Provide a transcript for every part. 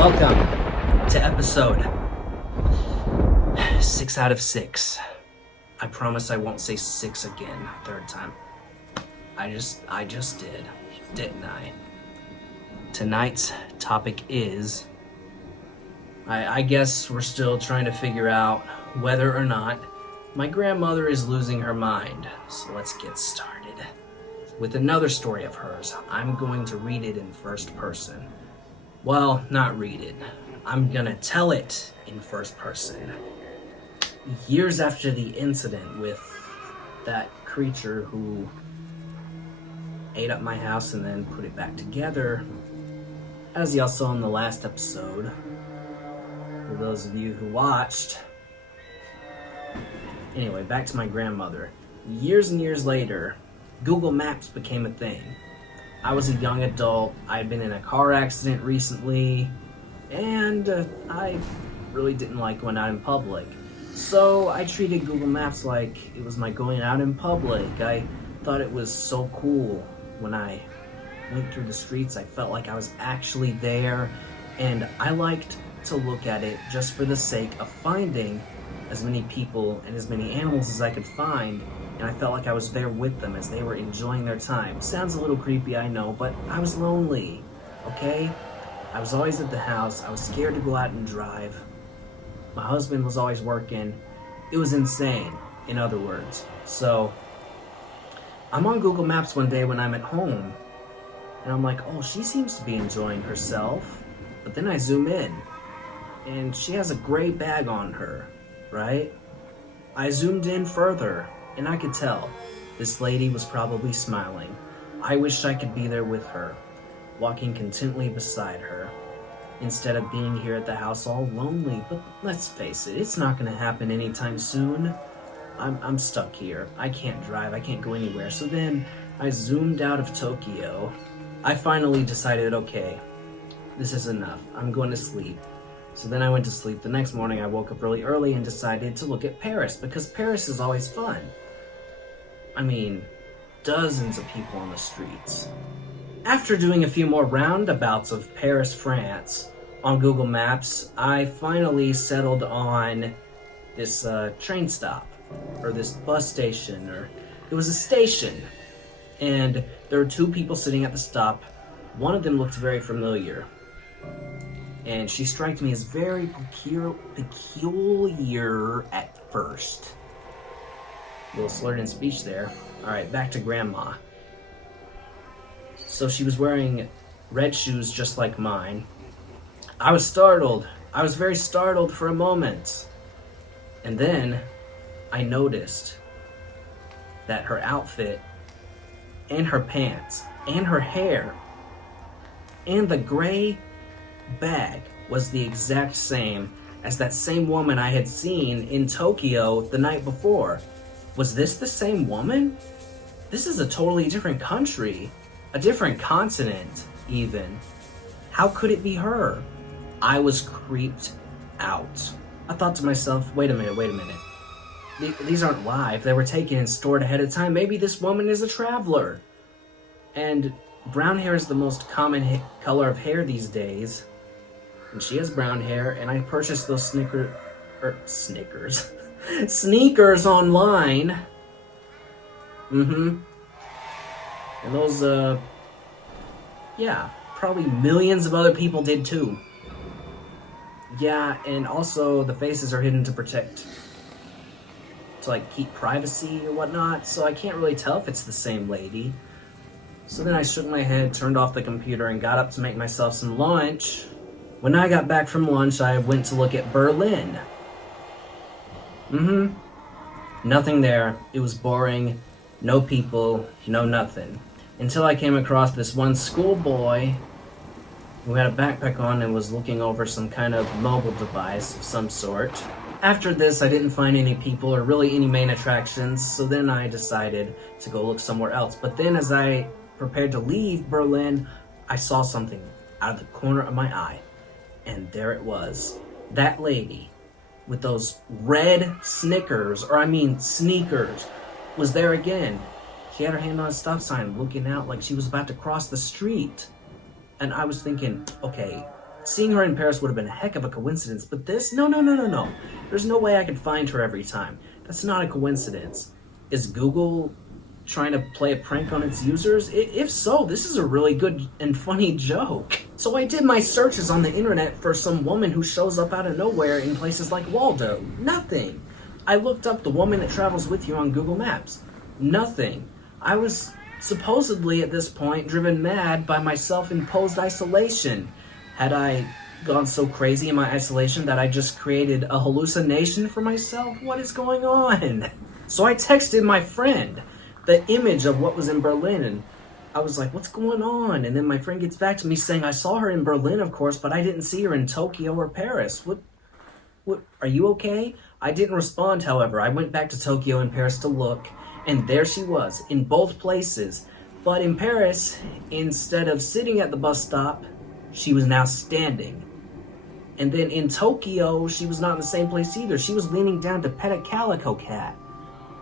Welcome to episode 6 out of 6. I promise I won't say 6 again, third time. I just did, didn't I? Tonight's topic is, I guess we're still trying to figure out whether or not my grandmother is losing her mind. So let's get started with another story of hers. I'm going to read it in first person. Well, not read it. I'm gonna tell it in first person. Years after the incident with that creature who ate up my house and then put it back together, as y'all saw in the last episode, for those of you who watched. Anyway, back to my grandmother. Years and years later, Google Maps became a thing. I was a young adult, I had been in a car accident recently, and I really didn't like going out in public. So I treated Google Maps like it was my going out in public. I thought it was so cool. When I went through the streets, I felt like I was actually there, and I liked to look at it just for the sake of finding as many people and as many animals as I could find. And I felt like I was there with them as they were enjoying their time. Sounds a little creepy, I know, but I was lonely, okay? I was always at the house. I was scared to go out and drive. My husband was always working. It was insane, in other words. So, I'm on Google Maps one day when I'm at home, and I'm like, oh, she seems to be enjoying herself. But then I zoom in, and she has a gray bag on her, right? I zoomed in further, and I could tell this lady was probably smiling. I wished I could be there with her, walking contently beside her, instead of being here at the house all lonely. But let's face it, it's not going to happen anytime soon. I'm stuck here. I can't drive. I can't go anywhere. So then I zoomed out of Tokyo. I finally decided, okay, this is enough. I'm going to sleep. So then I went to sleep. The next morning I woke up really early and decided to look at Paris, because Paris is always fun. I mean, dozens of people on the streets. After doing a few more roundabouts of Paris, France on Google Maps, I finally settled on this train stop, or this bus station, or it was a station. And there were two people sitting at the stop. One of them looked very familiar. And she struck me as very peculiar at first. A little slurred in speech there. Alright, back to Grandma. So she was wearing red shoes just like mine. I was startled. I was very startled for a moment. And then I noticed that her outfit and her pants and her hair and the gray bag was the exact same as that same woman I had seen in Tokyo the night before. Was this the same woman? This is a totally different country, a different continent even. How could it be her? I was creeped out. I thought to myself, wait a minute. These aren't live. They were taken and stored ahead of time. Maybe this woman is a traveler. And brown hair is the most common color of hair these days. And she has brown hair, and I purchased those sneakers online. And those, yeah, probably millions of other people did too. Yeah, and also the faces are hidden to protect, to like keep privacy or whatnot, so I can't really tell if it's the same lady. So then I shook my head, turned off the computer, and got up to make myself some lunch. When I got back from lunch, I went to look at Berlin. Nothing there. It was boring. No people. No nothing. Until I came across this one schoolboy who had a backpack on and was looking over some kind of mobile device of some sort. After this, I didn't find any people or really any main attractions, so then I decided to go look somewhere else. But then as I prepared to leave Berlin, I saw something out of the corner of my eye. And there it was. That lady with those red sneakers, was there again. She had her hand on a stop sign, looking out like she was about to cross the street. And I was thinking, okay, Seeing her in Paris would have been a heck of a coincidence, but this? No, no, no, no, no. There's no way I could find her every time. That's not a coincidence. Is Google trying to play a prank on its users? If so, this is a really good and funny joke. So I did my searches on the internet for some woman who shows up out of nowhere in places like Waldo. Nothing. I looked up the woman that travels with you on Google Maps. Nothing. I was supposedly at this point driven mad by my self-imposed isolation. Had I gone so crazy in my isolation that I just created a hallucination for myself? What is going on? So I texted my friend the image of what was in Berlin, and I was like, what's going on? And then my friend gets back to me saying, I saw her in Berlin, of course, but I didn't see her in Tokyo or Paris. What, are you okay? I didn't respond, however. I went back to Tokyo and Paris to look, and there she was, in both places. But in Paris, instead of sitting at the bus stop, she was now standing. And then in Tokyo, she was not in the same place either. She was leaning down to pet a calico cat.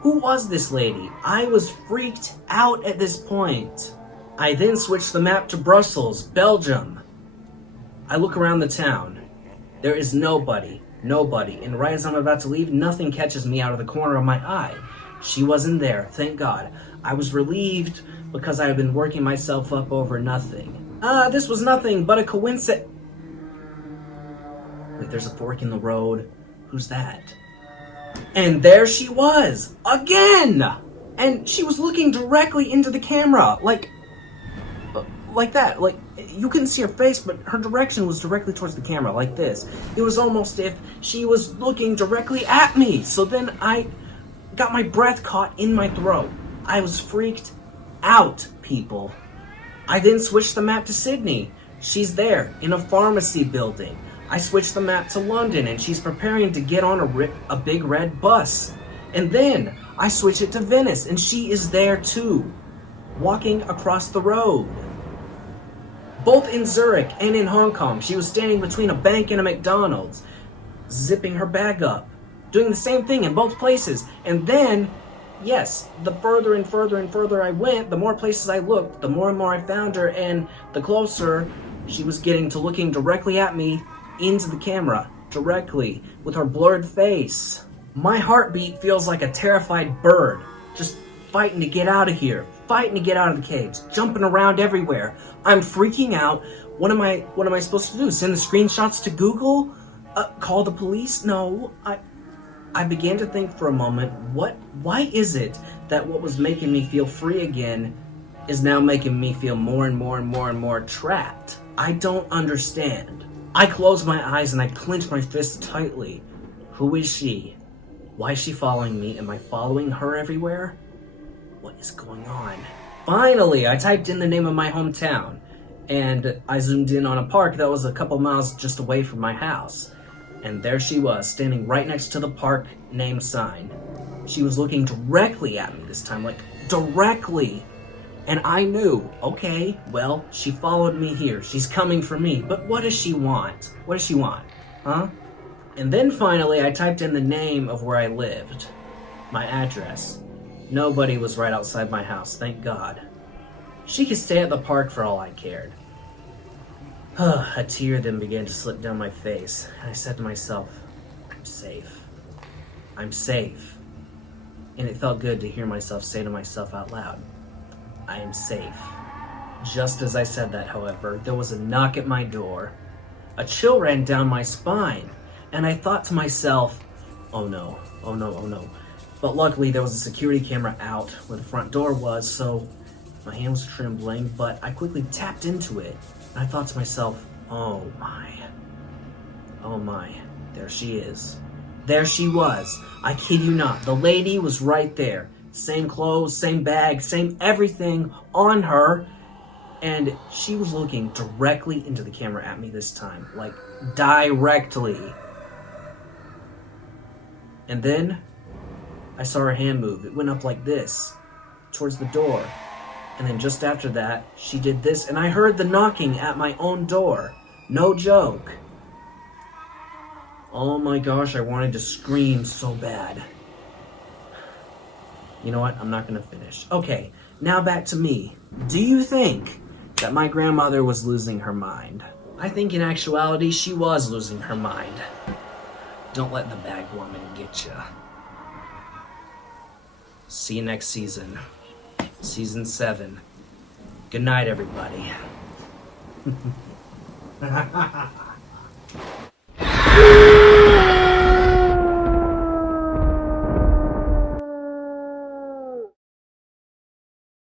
Who was this lady? I was freaked out at this point. I then switched the map to Brussels, Belgium. I look around the town. There is nobody. And right as I'm about to leave, nothing catches me out of the corner of my eye. She wasn't there, thank God. I was relieved because I had been working myself up over nothing. This was nothing but a coincidence. Wait, there's a fork in the road. Who's that? And there she was, again! And she was looking directly into the camera, like that. Like, you couldn't see her face, but her direction was directly towards the camera, like this. It was almost if she was looking directly at me. So then I got my breath caught in my throat. I was freaked out, people. I then switched the map to Sydney. She's there, in a pharmacy building. I switched the map to London, and she's preparing to get on a big red bus. And then I switch it to Venice, and she is there too, walking across the road. Both in Zurich and in Hong Kong, she was standing between a bank and a McDonald's, zipping her bag up, doing the same thing in both places. And then, yes, the further and further and further I went, the more places I looked, the more and more I found her, and the closer she was getting to looking directly at me into the camera, directly, with her blurred face. My heartbeat feels like a terrified bird, just fighting to get out of here, fighting to get out of the cage, jumping around everywhere. I'm freaking out. What am I supposed to do? Send the screenshots to Google? Call the police? No. I began to think for a moment, why is it that what was making me feel free again is now making me feel more and more and more and more trapped? I don't understand. I close my eyes and I clench my fists tightly. Who is she? Why is she following me? Am I following her everywhere? What is going on? Finally, I typed in the name of my hometown, and I zoomed in on a park that was a couple miles just away from my house. And there she was, standing right next to the park name sign. She was looking directly at me this time, like directly. And I knew, okay, well, she followed me here. She's coming for me. But what does she want? What does she want? Huh? And then finally, I typed in the name of where I lived. My address. Nobody was right outside my house, thank God. She could stay at the park for all I cared. A tear then began to slip down my face, and I said to myself, I'm safe. I'm safe. And it felt good to hear myself say to myself out loud, I am safe. Just as I said that, however, there was a knock at my door. A chill ran down my spine, and I thought to myself, oh no, oh no, oh no. But luckily there was a security camera out where the front door was, so my hand was trembling, but I quickly tapped into it. And I thought to myself, oh my, there she is. There she was. I kid you not, the lady was right there. Same clothes, same bag, same everything on her. And she was looking directly into the camera at me this time. Like, directly. And then, I saw her hand move. It went up like this, towards the door. And then just after that, she did this, and I heard the knocking at my own door. No joke. Oh my gosh, I wanted to scream so bad. You know what? I'm not going to finish. Okay, now back to me. Do you think that my grandmother was losing her mind? I think in actuality she was losing her mind. Don't let the bag woman get you. See you next season. Season 7. Good night, everybody.